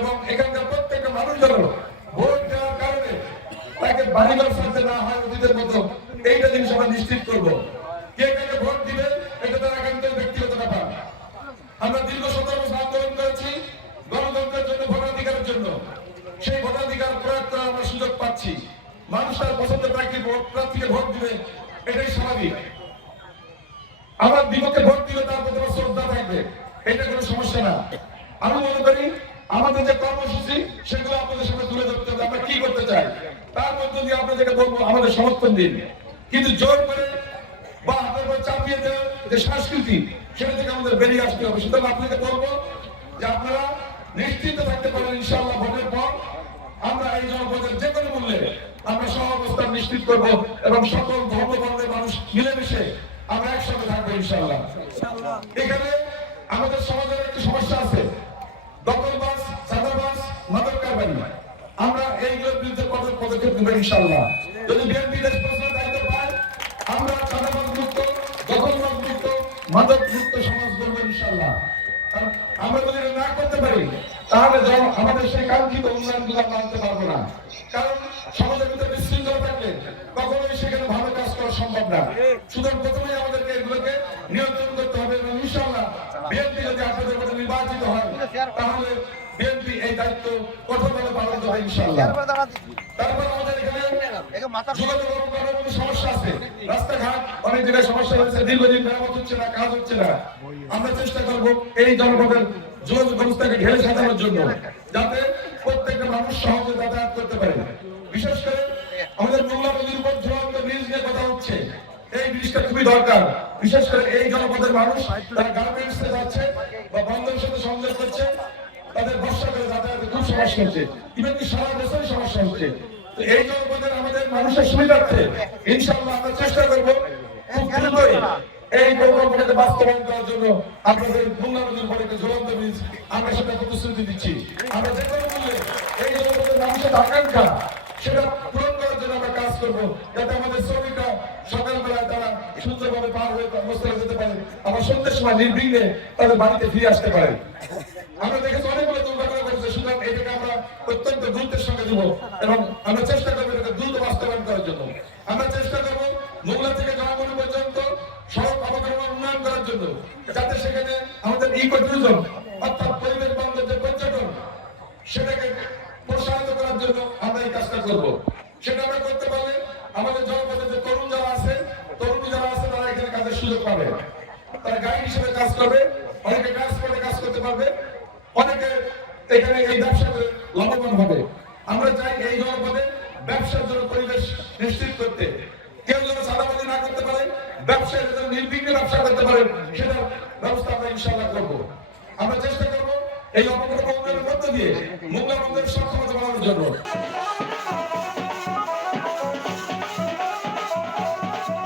এবং এখানকার প্রত্যেকটা মানুষ যেন ভোট দেওয়ার কারণে তাকে বাড়িঘর ছাড়তে না হয় অতীতের মতো, এইটা জিনিস আমরা নিশ্চিত করবো। কে কাকে ভোট দিবে এটা তার একান্ত ব্যক্তিগত ব্যাপার। আমরা দীর্ঘ 17 বছর আন্দোলন করেছি গণতন্ত্রের জন্য, ভোটাধিকারের জন্য। সেই ভোটাধিকার প্রয়োগ করার আমরা সুযোগ পাচ্ছি। মানুষ তার পছন্দের প্রার্থীকে ভোট দিবে, এটাই স্বাভাবিক। আমার বিপক্ষে ভোট দিলে তার প্রতি শ্রদ্ধা থাকবে, এটা কোনো সমস্যা না। আমি মনে করি আমাদের যে কর্মসূচি সেগুলো আপনাদের সামনে তুলে ধরতে হবে, আমরা কি করতে চাই, তার মধ্য দিয়ে আপনাদেরকে বলবো আমাদের সমর্থন দিন। কিন্তু জোর করে বা হাতের উপর চাপিয়ে দেওয়ার যে সংস্কৃতি, সেটা থেকে আমাদের বেরিয়ে আসতে হবে। সুতরাং আপনাকে বলবো যে আপনারা নিশ্চিত থাকতে পারেন, ইনশাআল্লাহ ভোটের পর আমরা এই জনপদের যে কোনো মূল্যে আমরা সহাবস্থান নিশ্চিত করব এবং সকল ধর্মবর্ণের মানুষ মিলেমিশে আমরা একসঙ্গে থাকবো ইনশাআল্লাহ। এখানে আমাদের সমাজের একটি সমস্যা আছে, দখলবাজ, চাঁদাবাজ, মাদক কারবারি। আমরা এইগুলোর বিরুদ্ধে কঠোর পদক্ষেপ নেব ইনশাআল্লাহ। যদি বিএনপি দেশ পরিচালনার দায়িত্ব পায়, আমরা চাঁদাবাজ মুক্ত, দখলবাজ মুক্ত, মাদক মুক্ত সমাজ গড়ব ইনশাআল্লাহ। কারণ আমরা যদি না করতে পারি তাহলে আমাদের সেই কাঙ্ক্ষিত উন্নয়নগুলো আনতে পারবো না। কারণ সমাজের ভিতরে বিশৃঙ্খলা থাকলে কখনোই সেখানে ভালো কাজ করা সম্ভব না। সুতরাং প্রথমেই আমাদেরকে এগুলোকে নিয়ন্ত্রণ করতে হবে এবং ইনশাআল্লাহ বিএনপি যদি আপনাদের মধ্যে নির্বাচিত হয় তাহলে বিএনপি এই দায়িত্ব কঠোরভাবে পালন করবে ইনশাআল্লাহ। তারপর আমাদের এখানে যোগাযোগ সমস্যা আছে, রাস্তাঘাট অনেক জায়গায় সমস্যা হয়েছে, দীর্ঘদিন মেরামত হচ্ছে না, কাজ হচ্ছে না। আমরা চেষ্টা করব এই জনপদের যোগাযোগ ব্যবস্থাকে ঢেলে সাজানোর জন্য, যাতে প্রত্যেকটা মানুষ সহজে যাতায়াত করতে পারে। বিশেষ করে আমাদের মোংলা নদীর উপর ঝুলন্ত ব্রিজ নিয়ে কথা হচ্ছে, এই ব্রিজটা খুবই দরকার। বিশেষ করে এই জনপদের মানুষ তারা গার্মেন্টসে যাচ্ছে বা বন্দরের সাথে সংযোগ করছে, তাদের বর্ষাকালে যাতায়াতে খুব সমস্যা হচ্ছে, ইভেন সারা বছরই সমস্যা হচ্ছে। তো এই জনপদের আমাদের মানুষের সুবিধার্থে ইনশাআল্লাহ আমরা চেষ্টা করবো খুব দ্রুতই এই প্রকল্পটাকে বাস্তবায়ন করার জন্য আপনাদের মোংলা নদীর উপর একটা ঝুলন্ত ব্রিজ আমরা সেটা প্রতিশ্রুতি দিচ্ছি। আমরা যে কোনো মূল্যে এই জনপদের মানুষের আকাঙ্ক্ষা সেটা পূরণ করার জন্য আমরা কাজ করবো, যাতে আমাদের শ্রমিকরা সকালবেলায় তারা সুন্দরভাবে পার হয়ে কর্মস্থলে যেতে পারে, আবার সন্ধ্যের সময় নির্বিঘ্নে তাদের বাড়িতে ফিরে আসতে পারে। আমরা দেখেছি অনেকগুলো দুর্ঘটনা ঘটেছে, সুতরাং এটাকে আমরা অত্যন্ত গুরুত্বের সঙ্গে দেবো এবং আমরা চেষ্টা করবো এটাকে দ্রুত বাস্তবায়ন করার জন্য। আমরা চেষ্টা করবো মোংলা থেকে জনগণ পর্যন্ত সড়ক অবকাঠামো উন্নয়ন করার জন্য, যাতে সেখানে আমাদের ইকো ট্যুরিজম অর্থাৎ পরিবেশ বান্ধব যে পর্যটন সেটাকে প্রসারিত করার জন্য আমরা এই কাজটা করবো। সেটা আমরা করতে পারলে আমাদের জনপদের যে তরুণ যারা আছে তারা এখানে কাজের সুযোগ পাবে, তারা গাইড হিসেবে কাজ করবে, অনেকে ট্রান্সপোর্টে কাজ করতে পারবে, অনেকে এখানে এই ব্যবসা করে লাভবান হবে। আমরা চাই এই জনপদে ব্যবসার জন্য পরিবেশ নিশ্চিত করতে, কেউ যেন চাঁদাবাজি না করতে পারে, ব্যবসায় যেন নির্বিঘ্নে ব্যবসা করতে পারে সেটার ব্যবস্থা আমরা ইনশাআল্লাহ করবো। আমরা চেষ্টা করবো এই অবকাঠামো উন্নয়নের মধ্য দিয়ে মোংলা বন্দরের সক্ষমতা বাড়ানোর জন্য।